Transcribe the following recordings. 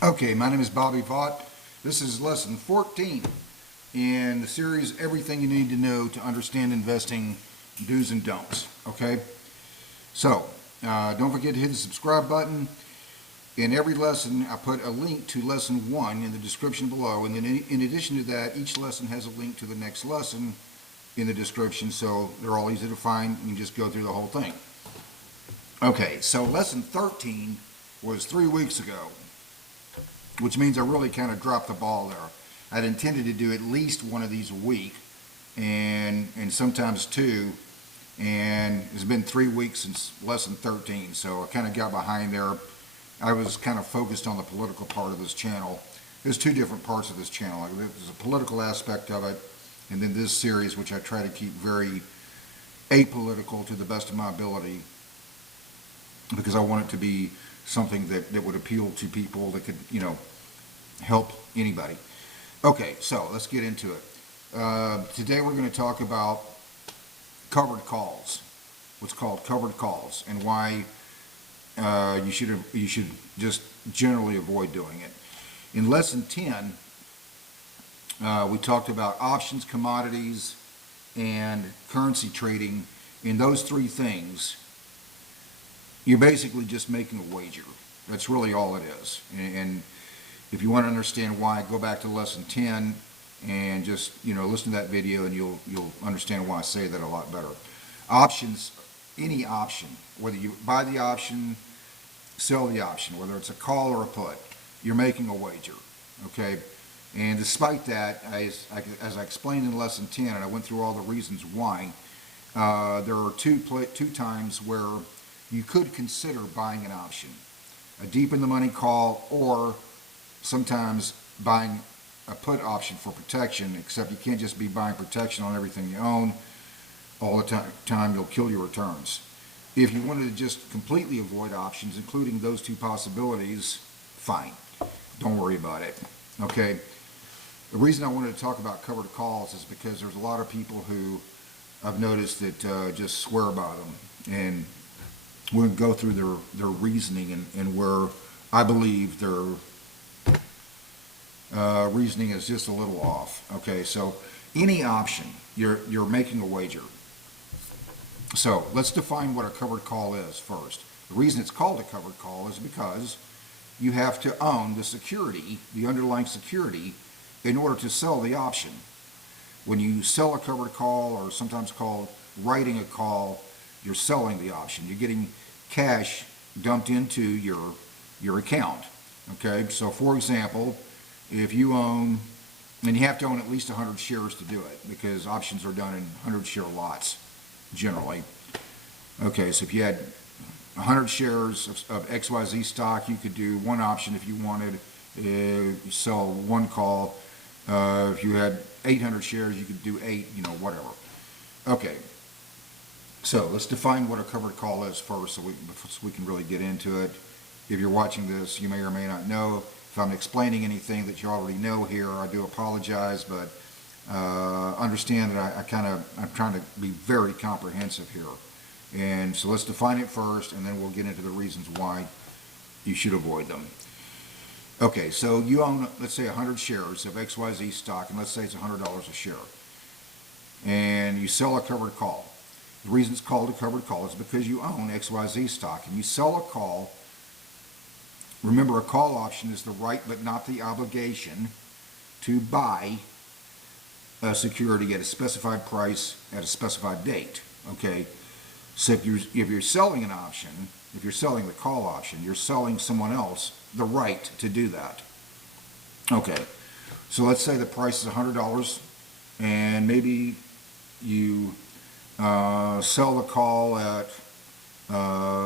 Okay, my name is Bobby Vaught. This is lesson 14 in the series Everything You Need to Know to Understand Investing Do's and Don'ts. Okay, so don't forget to hit the subscribe button. In every lesson, I put a link to lesson 1 in the description below, and then in addition to that, each lesson has a link to the next lesson in the description, so they're all easy to find. You can just go through the whole thing. Okay, so lesson 13 was 3 weeks ago, which means I really kind of dropped the ball there. I'd intended to do at least one of these a week, and sometimes two, and it's been 3 weeks since lesson 13, so I kind of got behind there. I was kind of focused on the political part of this channel. There's two different parts of this channel. There's a political aspect of it, and then this series, which I try to keep very apolitical to the best of my ability, because I want it to be something that would appeal to people, that could, help anybody. Okay, so let's get into it. Today we're going to talk about covered calls, what's called covered calls, and why you should just generally avoid doing it. In lesson 10, we talked about options, commodities, and currency trading. In those three things, you're basically just making a wager. That's really all it is. And if you want to understand why, go back to lesson 10 and just, listen to that video, and you'll understand why I say that a lot better. Options, any option, whether you buy the option, sell the option, whether it's a call or a put, you're making a wager, okay? And despite that, as I explained in lesson 10, and I went through all the reasons why, there are two times where you could consider buying an option: a deep in the money call, or sometimes buying a put option for protection, except you can't just be buying protection on everything you own all the time. You'll kill your returns. If you wanted to just completely avoid options, including those two possibilities, fine. Don't worry about it. Okay. The reason I wanted to talk about covered calls is because there's a lot of people who I've noticed that just swear by them, and we're going to go through their reasoning and where I believe their reasoning is just a little off. Okay, so any option, you're making a wager. So let's define what a covered call is first. The reason it's called a covered call is because you have to own the security, the underlying security, in order to sell the option. When you sell a covered call, or sometimes called writing a call, you're selling the option. You're getting cash dumped into your account. Okay, so for example, if you own, and you have to own at least 100 shares to do it, because options are done in 100 share lots generally. Okay, so if you had 100 shares of XYZ stock, you could do one option if you wanted. You sell one call. If you had 800 shares, you could do 8, whatever. Okay, so let's define what a covered call is first, so we can really get into it. If you're watching this, you may or may not know. If I'm explaining anything that you already know here, I do apologize, but understand that I'm trying to be very comprehensive here. And so let's define it first, and then we'll get into the reasons why you should avoid them. Okay, so you own, let's say, 100 shares of XYZ stock, and let's say it's $100 a share. And you sell a covered call. The reason it's called a covered call is because you own XYZ stock, and you sell a call. Remember, a call option is the right but not the obligation to buy a security at a specified price at a specified date. Okay, so if you're selling an option, if you're selling the call option, you're selling someone else the right to do that. Okay, so let's say the price is $100, and maybe you sell the call at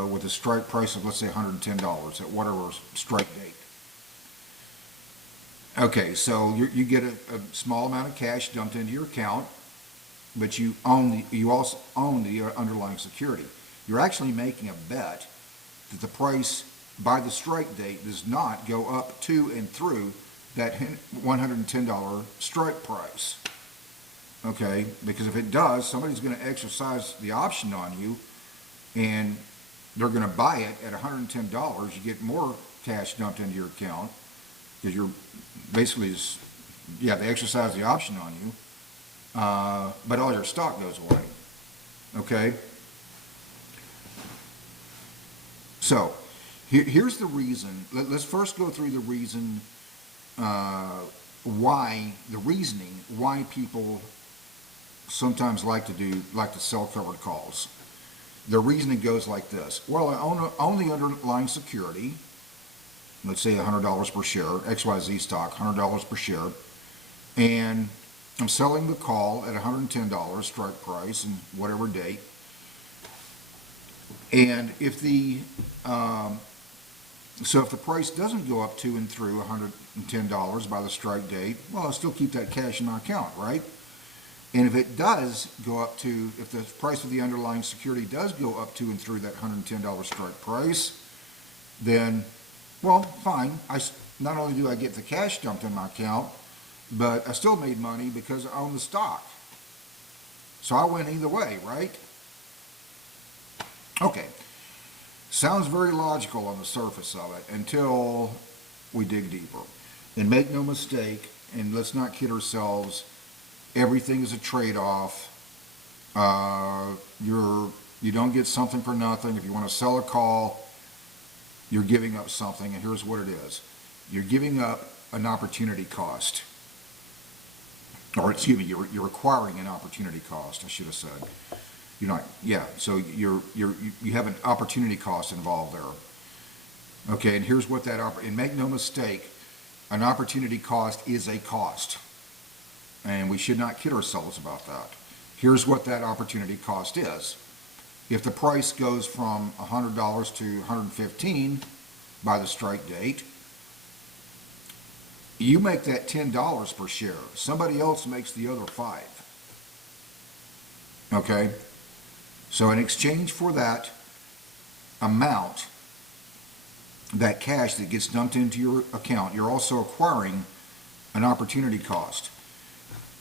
with a strike price of, let's say, $110 at whatever strike date. Okay, so you get a small amount of cash dumped into your account, but you also own the underlying security. You're actually making a bet that the price by the strike date does not go up to and through that $110 strike price. Okay, because if it does, somebody's going to exercise the option on you, and they're going to buy it at $110. You get more cash dumped into your account, because you're basically just, you have to exercise the option on you, but all your stock goes away, okay? So, here's the reason. Let's first go through the reason, the reasoning why people sometimes like to sell covered calls. The reasoning goes like this. Well, I own the underlying security, let's say $100 per share, XYZ stock, $100 per share, and I'm selling the call at $110 strike price and whatever date. And if the price doesn't go up to and through $110 by the strike date, well, I'll still keep that cash in my account, right? And if it does go up to, if the price of the underlying security does go up to and through that $110 strike price, then, well, fine. Not only do I get the cash dumped in my account, but I still made money because I own the stock. So I win either way, right? Okay. Sounds very logical on the surface of it until we dig deeper. And make no mistake, and let's not kid ourselves, everything is a trade-off. You don't get something for nothing. If you want to sell a call, you're giving up something, and here's what it is. You're giving up an opportunity cost. Or excuse me, you're acquiring an opportunity cost, I should have said. You're not, yeah, so you have an opportunity cost involved there. Okay, and here's what and make no mistake, an opportunity cost is a cost. And we should not kid ourselves about that. Here's what that opportunity cost is. If the price goes from $100 to $115 by the strike date, you make that $10 per share. Somebody else makes the other $5. Okay? So in exchange for that amount, that cash that gets dumped into your account, you're also acquiring an opportunity cost.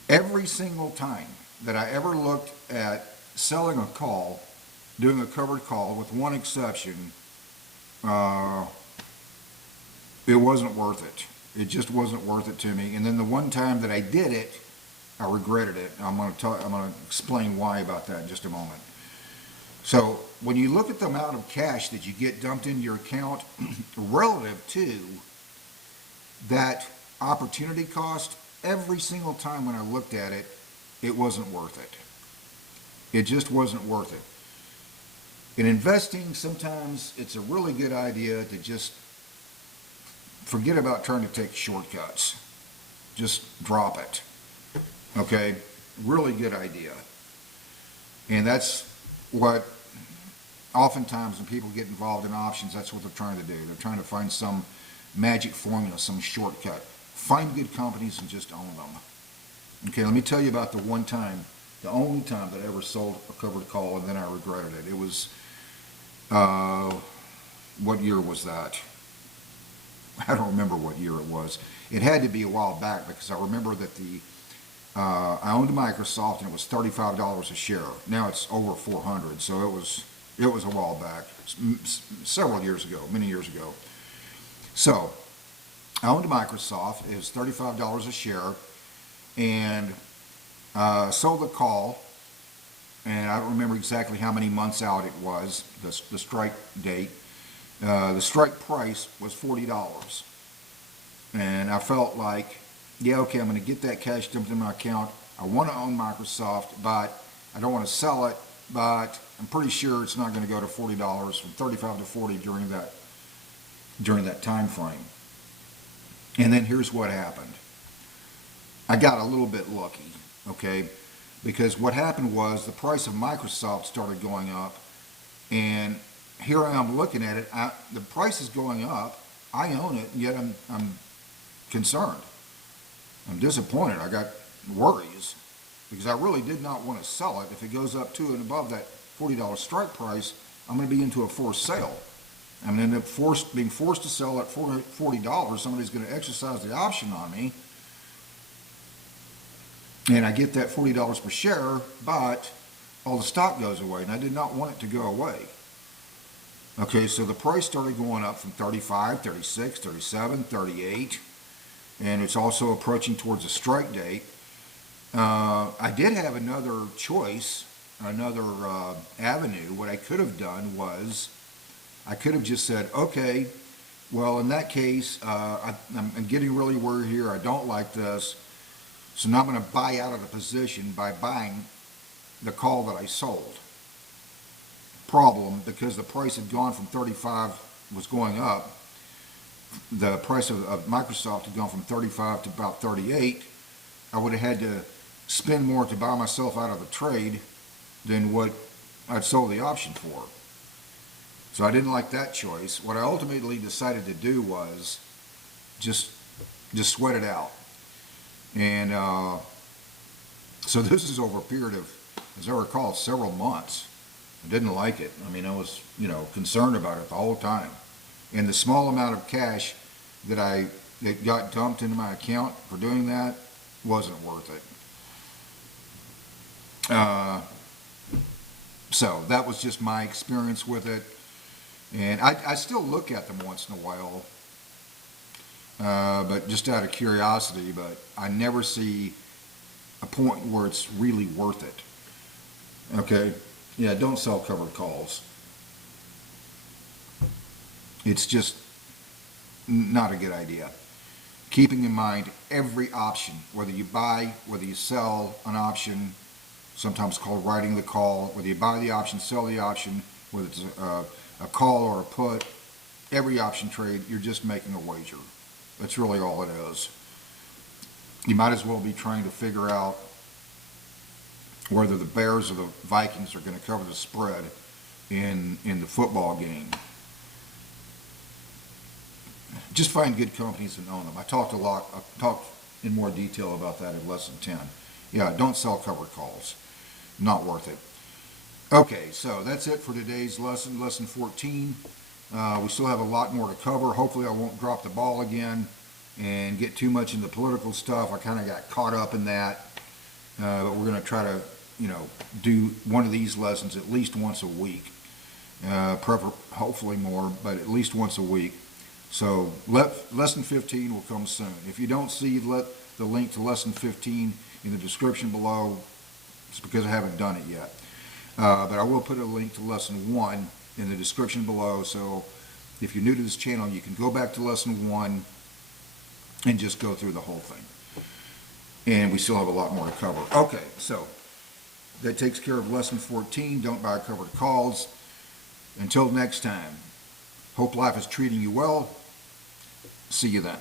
Every single time that I ever looked at selling a call, doing a covered call, with one exception, it wasn't worth it. It just wasn't worth it to me. And then the one time that I did it, I regretted it. I'm going to explain why about that in just a moment. So when you look at the amount of cash that you get dumped into your account relative to that opportunity cost, every single time when I looked at it, it wasn't worth it. It just wasn't worth it. In investing, sometimes it's a really good idea to just forget about trying to take shortcuts. Just drop it. Okay? Really good idea. And that's what oftentimes when people get involved in options, that's what they're trying to do. They're trying to find some magic formula, some shortcut. Find good companies and just own them. Okay, let me tell you about the one time, the only time that I ever sold a covered call and then I regretted it. It was, what year was that? I don't remember what year it was. It had to be a while back because I remember that I owned Microsoft and it was $35 a share. Now it's over 400, so it was a while back, several years ago, many years ago. So I owned Microsoft. It was $35 a share, and sold the call. And I don't remember exactly how many months out it was, the strike date. The strike price was $40. And I felt like, yeah, okay, I'm going to get that cash dumped in my account. I want to own Microsoft, but I don't want to sell it, but I'm pretty sure it's not going to go to $40, from 35 to 40 during that time frame. And then here's what happened. I got a little bit lucky, okay? Because what happened was the price of Microsoft started going up, and here I am looking at it. The price is going up. I own it, and yet I'm concerned. I'm disappointed. I got worries because I really did not want to sell it. If it goes up to and above that $40 strike price, I'm going to be into a forced sale. I'm going to end up being forced to sell at $40. Somebody's going to exercise the option on me, and I get that $40 per share, but all the stock goes away, and I did not want it to go away. Okay, so the price started going up from 35, 36, 37, 38, and it's also approaching towards a strike date. I did have another choice, another avenue. What I could have done was I could have just said, okay, well, in that case, I'm getting really worried here. I don't like this. So now I'm going to buy out of the position by buying the call that I sold. Problem, because the price had gone from 35, was going up, the price of Microsoft had gone from 35 to about 38, I would have had to spend more to buy myself out of the trade than what I'd sold the option for. So I didn't like that choice. What I ultimately decided to do was just sweat it out. And so this is over a period of, as I recall, several months. I didn't like it. I mean, I was, concerned about it the whole time. And the small amount of cash that got dumped into my account for doing that wasn't worth it. So that was just my experience with it. And I still look at them once in a while, but just out of curiosity, but I never see a point where it's really worth it. Okay? Yeah, don't sell covered calls. It's just not a good idea. Keeping in mind every option, whether you buy, whether you sell an option, sometimes called writing the call, whether you buy the option, sell the option, whether it's a call or a put, every option trade, you're just making a wager. That's really all it is. You might as well be trying to figure out whether the Bears or the Vikings are going to cover the spread in the football game. Just find good companies and own them. I talked in more detail about that in lesson 10. Yeah, don't sell covered calls. Not worth it. Okay, so that's it for today's lesson, lesson 14. We still have a lot more to cover. Hopefully I won't drop the ball again and get too much into political stuff. I kind of got caught up in that. But we're going to try to, do one of these lessons at least once a week. Hopefully more, but at least once a week. So lesson 15 will come soon. If you don't see the link to lesson 15 in the description below, it's because I haven't done it yet. But I will put a link to lesson 1 in the description below. So if you're new to this channel, you can go back to lesson 1 and just go through the whole thing. And we still have a lot more to cover. Okay, so that takes care of lesson 14. Don't buy covered calls. Until next time, hope life is treating you well. See you then.